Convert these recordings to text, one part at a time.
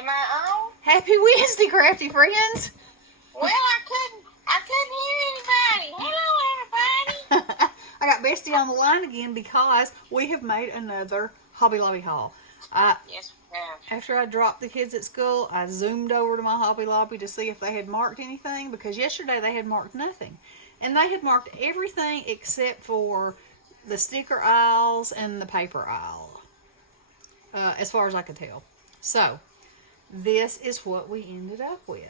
Am I on? Happy Wednesday, crafty friends. Well, I couldn't hear anybody. Hello, everybody. I got Bestie on the line again because we have made another Hobby Lobby haul. Yes, we have. After I dropped the kids at school, I zoomed over to my Hobby Lobby to see if they had marked anything because yesterday they had marked nothing. And they had marked everything except for the sticker aisles and the paper aisle, as far as I could tell. So, this is what we ended up with.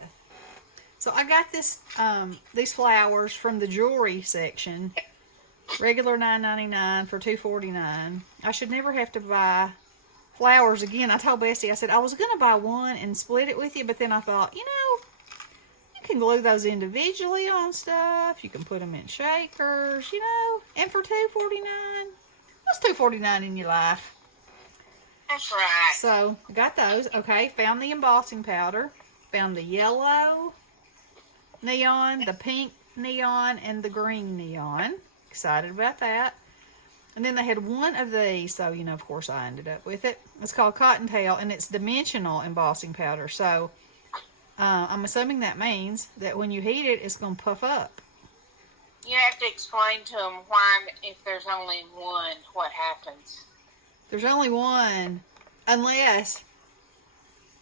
So I got these flowers from the jewelry section, regular $9.99 for $2.49. I should never have to buy flowers again. I told Bessie, I said I was gonna buy one and split it with you, but then I thought, you can glue those individually on stuff. You can put them in shakers, and for $2.49, what's $2.49 in your life? That's right. So, got those. Okay, found the embossing powder. Found the yellow neon, the pink neon, and the green neon. Excited about that. And then they had one of these, so, of course I ended up with it. It's called Cottontail, and it's dimensional embossing powder. So, I'm assuming that means that when you heat it, it's going to puff up. You have to explain to them why, if there's only one, what happens. There's only one, unless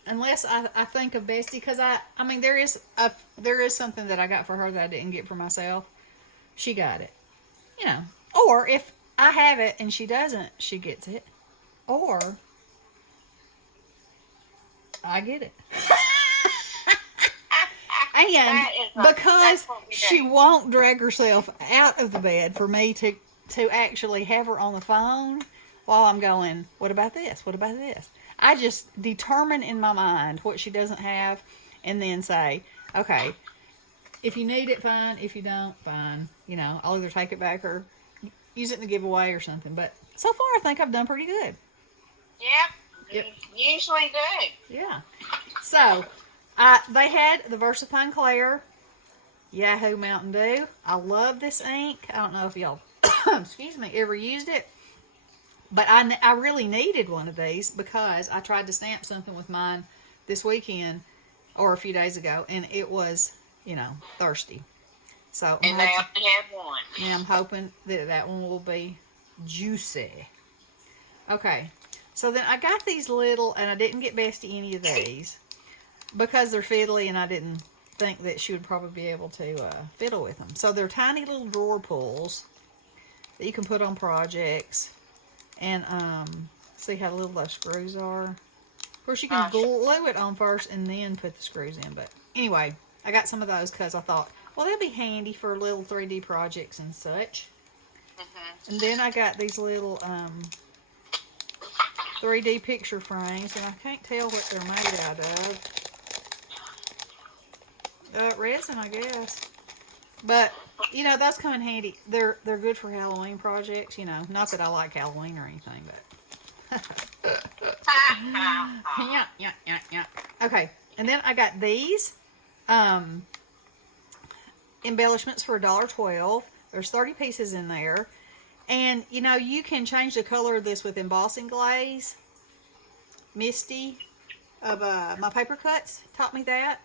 I think of Bestie, because there is something that I got for her that I didn't get for myself. She got it, Or if I have it and she doesn't, she gets it, or I get it. And because she won't drag herself out of the bed for me to actually have her on the phone while I'm going, what about this? What about this? I just determine in my mind what she doesn't have and then say, okay, if you need it, fine. If you don't, fine. I'll either take it back or use it in the giveaway or something. But so far, I think I've done pretty good. Yep. You usually do. Yeah. So, they had the VersaFine Clair Yahoo Mountain Dew. I love this ink. I don't know if y'all, ever used it. But I really needed one of these because I tried to stamp something with mine this weekend or a few days ago, and it was, thirsty. So and they only had one. Yeah, I'm hoping that one will be juicy. Okay, so then I got these little, and I didn't get Bestie any of these because they're fiddly, and I didn't think that she would probably be able to fiddle with them. So they're tiny little drawer pulls that you can put on projects. And see how little those screws are. Of course, you can glue it on first and then put the screws in. But anyway, I got some of those because I thought, well, they'll be handy for little 3D projects and such. Mm-hmm. And then I got these little 3D picture frames, and I can't tell what they're made out of. Resin, I guess. But those come in handy. They're good for Halloween projects. Not that I like Halloween or anything, but yeah. Okay, and then I got these embellishments for $1.12. There's 30 pieces in there, and you can change the color of this with embossing glaze. Misty of my paper cuts taught me that.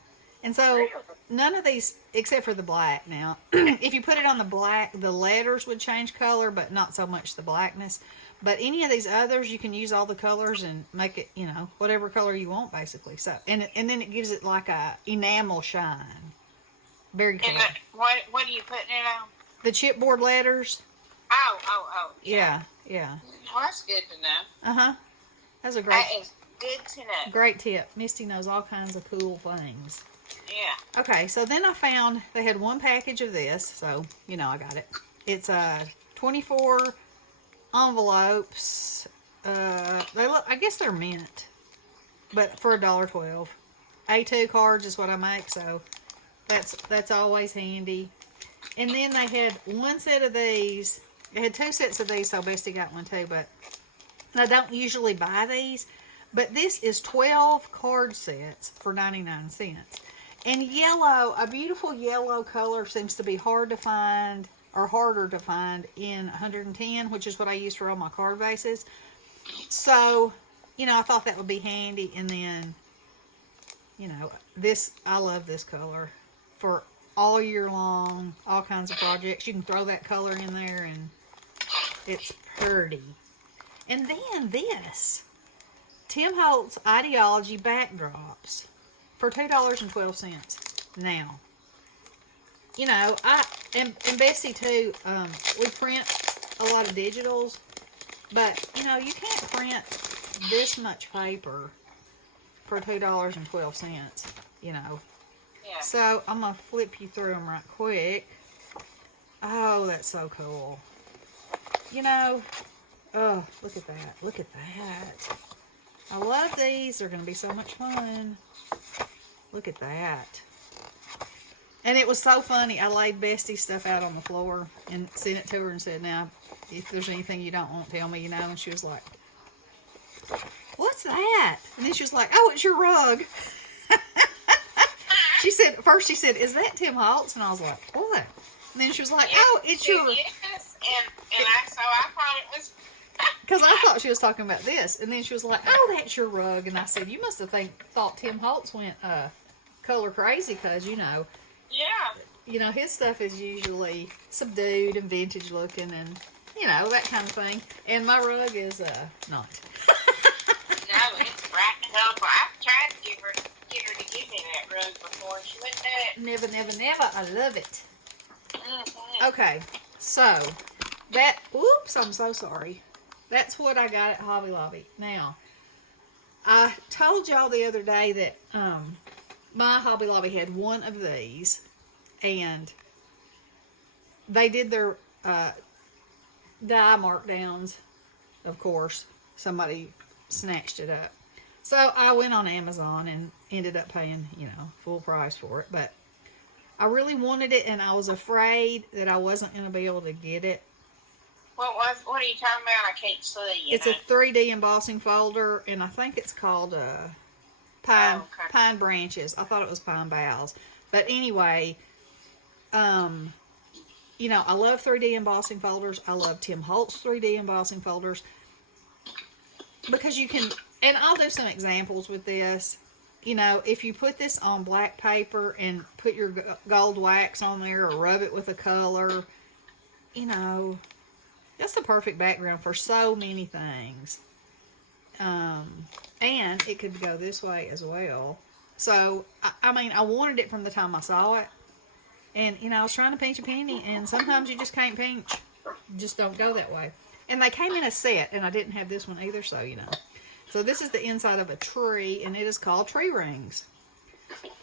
And so, none of these, except for the black now, if you put it on the black, the letters would change color, but not so much the blackness. But any of these others, you can use all the colors and make it, whatever color you want, basically. So, and then it gives it like a enamel shine. Very cool. And what are you putting it on? The chipboard letters. Oh. Yeah. Well, that's good to know. Uh-huh. That's a great... That is good to know. Great tip. Misty knows all kinds of cool things. Yeah. Okay, so then I found they had one package of this, so I got it. It's 24 envelopes. They look, I guess they're mint, but for $1.12. A2 cards is what I make, so that's always handy. And then they had one set of these. They had two sets of these, so Bestie got one too. But I don't usually buy these. But this is 12 card sets for 99 cents. And yellow, a beautiful yellow color seems to be hard to find, or harder to find in 110, which is what I use for all my card bases. So, I thought that would be handy. And then you know, this, I love this color for all year long, all kinds of projects. You can throw that color in there and it's pretty. And then this, Tim Holtz Ideology backdrops for $2.12. Now, you know, and Bessie too, we print a lot of digitals, but you know, you can't print this much paper for $2.12, you know. Yeah. So I'm gonna flip you through them right quick. Oh, that's so cool. You know, oh, look at that. Look at that. I love these. They're gonna be so much fun. Look at that. And it was so funny. I laid Bestie's stuff out on the floor and sent it to her and said, now, if there's anything you don't want, tell me, you know. And she was like, what's that? And then she was like, oh, it's your rug. She said, first she said, is that Tim Holtz? And I was like, what? And then she was like, oh, it's your... Yes, and I thought it was... Because I thought she was talking about this. And then she was like, oh, that's your rug. And I said, you must have thought Tim Holtz went color crazy because, you know... Yeah. You know, his stuff is usually subdued and vintage looking and, you know, that kind of thing. And my rug is not. No, it's bright and colorful. I've tried to get her to give me that rug before, and she wouldn't do it. Never, never, never. I love it. Mm-hmm. Okay, so that, oops, I'm so sorry. That's what I got at Hobby Lobby. Now, I told y'all the other day that my Hobby Lobby had one of these, and they did their die markdowns, of course. Somebody snatched it up. So I went on Amazon and ended up paying, you know, full price for it. But I really wanted it, and I was afraid that I wasn't going to be able to get it. What are you talking about? I can't see. It's a 3D embossing folder, and I think it's called Pine Branches. I thought it was Pine Boughs. But anyway, you know, I love 3D embossing folders. I love Tim Holtz 3D embossing folders. Because you can, and I'll do some examples with this. You know, if you put this on black paper and put your gold wax on there or rub it with a color, you know, that's the perfect background for so many things. And it could go this way as well. So, I mean, I wanted it from the time I saw it. And, you know, I was trying to pinch a penny, and sometimes you just can't pinch. You just don't go that way. And they came in a set, and I didn't have this one either, so, you know. So, this is the inside of a tree, and it is called Tree Rings.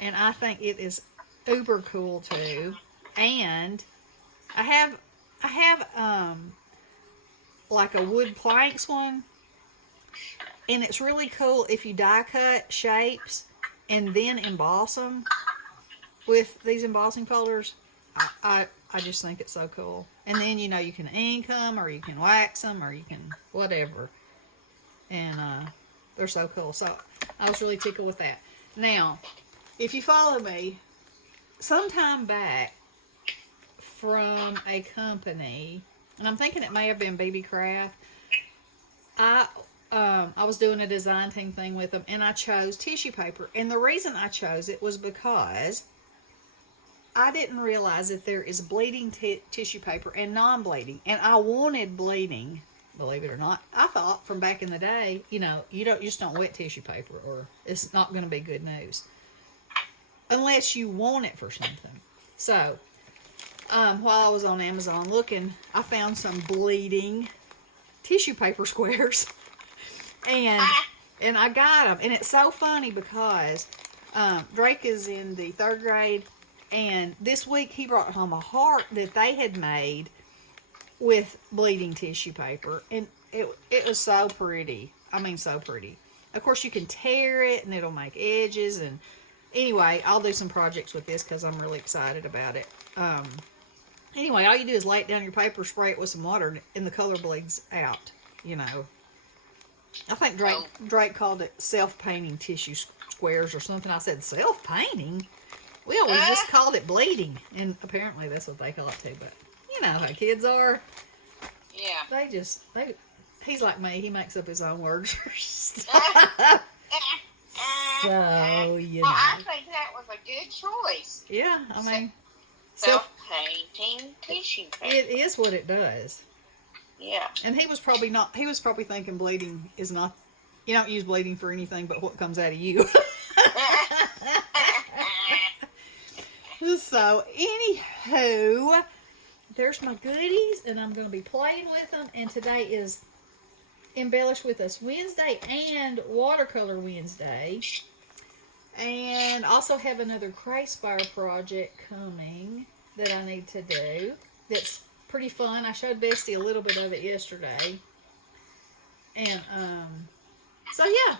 And I think it is uber cool, too. And I have like a wood planks one. And it's really cool if you die cut shapes and then emboss them with these embossing folders. I just think it's so cool. And then, you know, you can ink them or you can wax them or you can whatever. And they're so cool. So I was really tickled with that. Now, if you follow me, sometime back from a company, and I'm thinking it may have been BB Craft, I was doing a design team thing with them, and I chose tissue paper. And the reason I chose it was because I didn't realize that there is bleeding tissue paper and non-bleeding. And I wanted bleeding, believe it or not. I thought from back in the day, you know, you just don't wet tissue paper, or it's not going to be good news unless you want it for something. So while I was on Amazon looking, I found some bleeding tissue paper squares. And I got them. And it's so funny because Drake is in the 3rd grade. And this week he brought home a heart that they had made with bleeding tissue paper. And it was so pretty. I mean, so pretty. Of course, you can tear it and it'll make edges. And anyway, I'll do some projects with this because I'm really excited about it. Anyway, all you do is lay it down your paper, spray it with some water, and the color bleeds out, you know. I think Drake called it self-painting tissue squares or something. I said, self-painting? We always just called it bleeding. And apparently that's what they call it too. But you know how kids are. Yeah. He's like me. He makes up his own words for stuff. So, you Well, know. I think that was a good choice. Yeah, I mean, Self-painting tissue paper. it is what it does. Yeah. And he was probably thinking bleeding is not, you don't use bleeding for anything but what comes out of you. So, anywho, there's my goodies, and I'm going to be playing with them. And today is Embellish With Us Wednesday and Watercolor Wednesday. And also have another Crayspire project coming that I need to do. That's pretty fun. I showed Bestie a little bit of it yesterday. And, so yeah,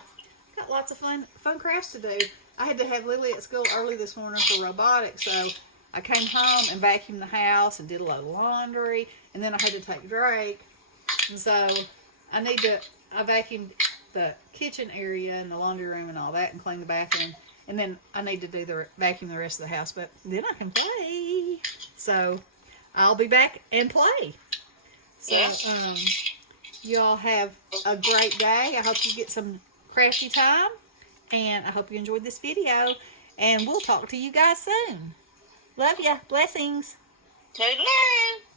got lots of fun crafts to do. I had to have Lily at school early this morning for robotics, so I came home and vacuumed the house and did a load of laundry, and then I had to take Drake. And so I vacuumed the kitchen area and the laundry room and all that and cleaned the bathroom. And then I need to do vacuum the rest of the house, but then I can play. So I'll be back and play. So you all have a great day. I hope you get some crafty time. And I hope you enjoyed this video. And we'll talk to you guys soon. Love ya. Blessings. Toodaloo.